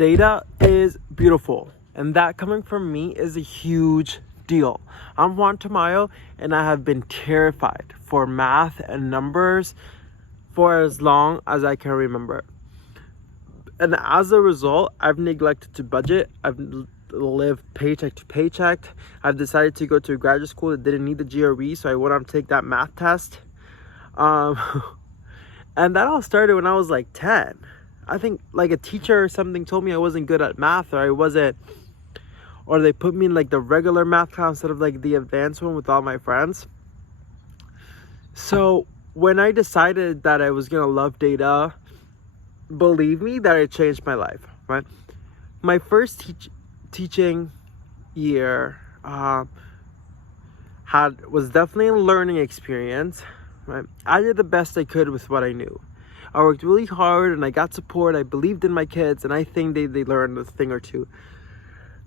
Data is beautiful, and that coming from me is a huge deal. I'm Juan Tamayo, and I have been terrified for math and numbers for as long as I can remember. And as a result, I've neglected to budget. I've lived paycheck to paycheck. I've decided to go to a graduate school that didn't need the GRE, so I went on to take that math test. And that all started when I was like 10. I think like a teacher or something told me I wasn't good at math, or they put me in like the regular math class instead of like the advanced one with all my friends. So when I decided that I was gonna love data, believe me that it changed my life, right? My first teaching year was definitely a learning experience, right? I did the best I could with what I knew. I worked really hard and I got support. I believed in my kids, and I think they learned a thing or two.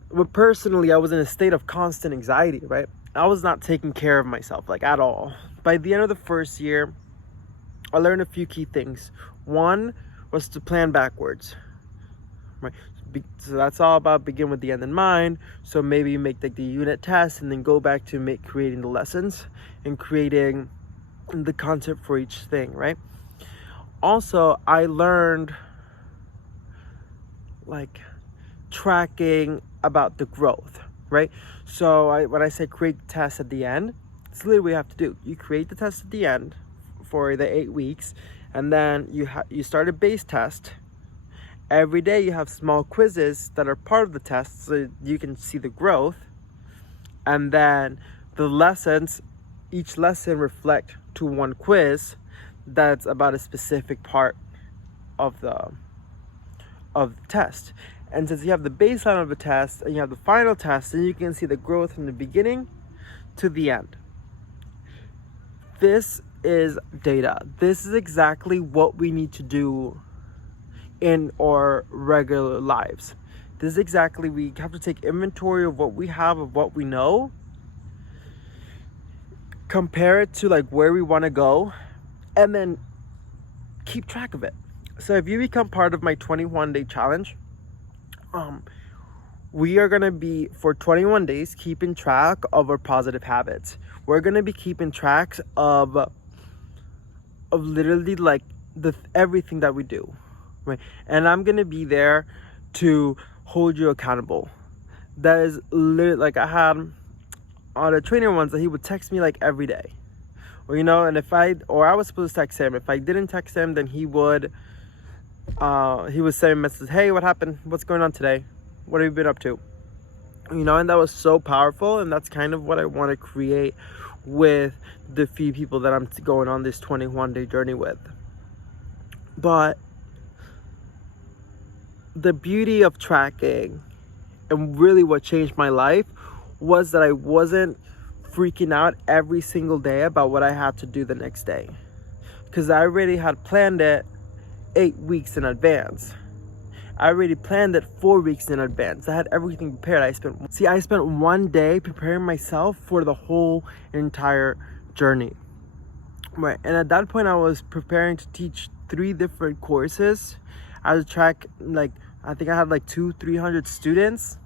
But personally, I was in a state of constant anxiety, right? I was not taking care of myself, like at all. By the end of the first year, I learned a few key things. One was to plan backwards, right? So that's all about begin with the end in mind. So maybe you make like the unit test and then go back to creating the lessons and creating the content for each thing, right? Also, I learned like tracking about the growth, right? So when I say create the test at the end, it's literally what you have to do. You create the test at the end for the 8 weeks, and then you start a base test. Every day you have small quizzes that are part of the test so you can see the growth. And then the lessons, each lesson reflect to one quiz that's about a specific part of the test. And since you have the baseline of the test and you have the final test, then you can see the growth from the beginning to the end. This is data. This is exactly what we need to do in our regular lives. This is exactly, we have to take inventory of what we have, of what we know, compare it to like where we want to go, and then keep track of it. So if you become part of my 21-day challenge, we are going to be for 21 days keeping track of our positive habits. We're going to be keeping track of literally like everything that we do, right? And I'm going to be there to hold you accountable. That is literally like I had on a trainer once that he would text me like every day. Or, and I was supposed to text him. If I didn't text him, then he would send a message, hey, what happened? What's going on today? What have you been up to? And that was so powerful. And that's kind of what I want to create with the few people that I'm going on this 21-day journey with. But the beauty of tracking and really what changed my life was that I wasn't freaking out every single day about what I had to do the next day, because I already had planned it 8 weeks in advance. I already planned it 4 weeks in advance. I had everything prepared. I spent one day preparing myself for the whole entire journey, right? And at that point I was preparing to teach 3 different courses. I was track I think I had 200-300 students,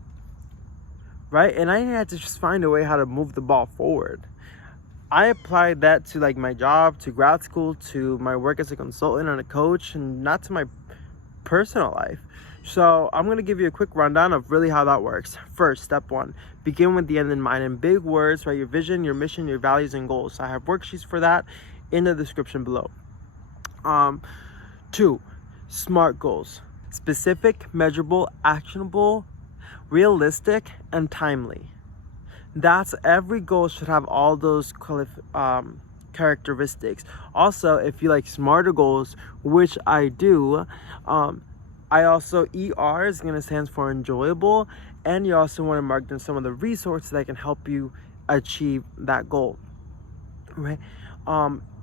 right? And I had to just find a way how to move the ball forward. I applied that to my job, to grad school, to my work as a consultant and a coach, and not to my personal life. So I'm going to give you a quick rundown of really how that works. First, step 1, begin with the end in mind. In big words, write your vision, your mission, your values, and goals. I have worksheets for that in the description below. 2, SMART goals. Specific, measurable, actionable, realistic, and timely. That's every goal should have all those characteristics. Also, if you like smarter goals, which I do, I also ER is going to stand for enjoyable, and you also want to mark down some of the resources that can help you achieve that goal, right?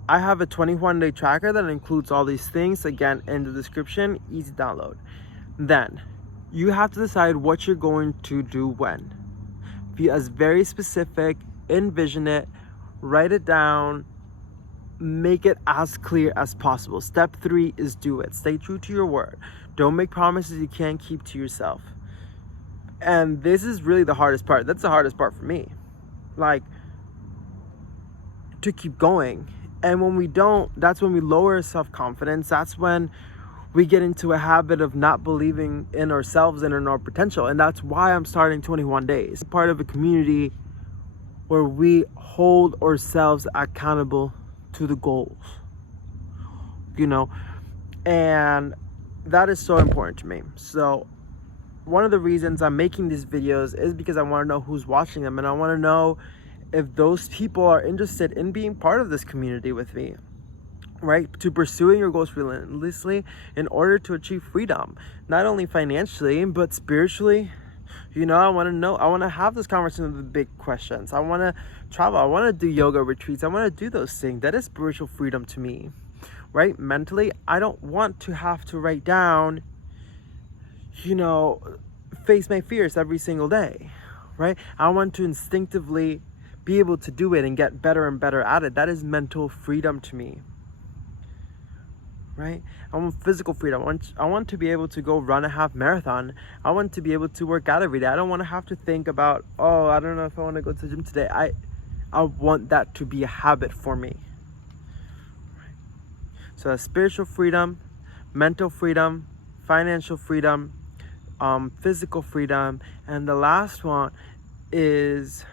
I have a 21-day tracker that includes all these things, again, in the description, easy download. Then you have to decide what you're going to do when. Be as very specific, envision it, write it down, make it as clear as possible. Step 3 is do it. Stay true to your word. Don't make promises you can't keep to yourself. And this is really the hardest part. That's the hardest part for me. Like, to keep going. And when we don't, that's when we lower our self-confidence. That's when we get into a habit of not believing in ourselves and in our potential. And that's why I'm starting 21 Days. Part of a community where we hold ourselves accountable to the goals. You know, and that is so important to me. So one of the reasons I'm making these videos is because I want to know who's watching them, and I want to know if those people are interested in being part of this community with me, right? To pursuing your goals relentlessly in order to achieve freedom, not only financially, but spiritually. You know, I want to have this conversation with the big questions. I want to travel. I want to do yoga retreats. I want to do those things. That is spiritual freedom to me, right? Mentally, I don't want to have to write down, you know, face my fears every single day, right? I want to instinctively be able to do it and get better and better at it. That is mental freedom to me, right? I want physical freedom. I want to be able to go run a half marathon. I want to be able to work out every day. I don't want to have to think about, oh, I don't know if I want to go to the gym today. I want that to be a habit for me. So that's spiritual freedom, mental freedom, financial freedom, physical freedom, and the last one is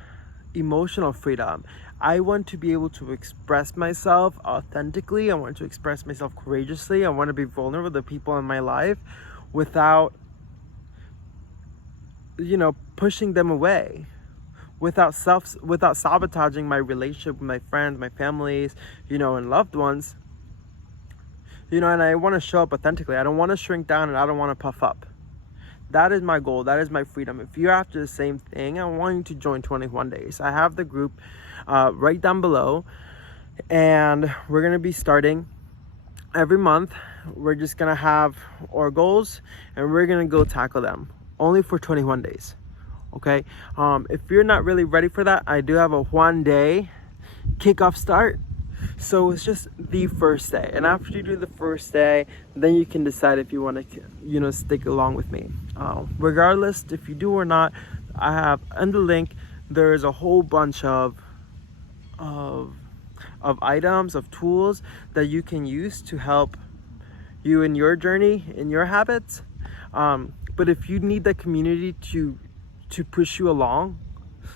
emotional freedom. I want to be able to express myself authentically. I want to express myself courageously. I want to be vulnerable with the people in my life without, you know, pushing them away, without sabotaging my relationship with my friends, my families, you know, and loved ones. You know, and I want to show up authentically. I don't want to shrink down, and I don't want to puff up. That is my goal. That is my freedom. If you're after the same thing, I want you to join 21 Days. I have the group right down below, and we're going to be starting every month. We're just going to have our goals, and we're going to go tackle them only for 21 days. Okay? If you're not really ready for that, I do have a 1-day kickoff start. So it's just the first day, and after you do the first day, then you can decide if you want to, you know, stick along with me. Regardless if you do or not, I have in the link there's a whole bunch of items, of tools that you can use to help you in your journey, in your habits. But if you need the community to push you along,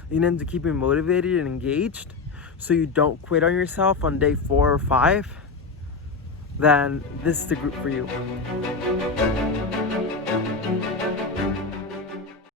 you know, to keep you motivated and engaged, so you don't quit on yourself on day 4 or 5, then this is the group for you.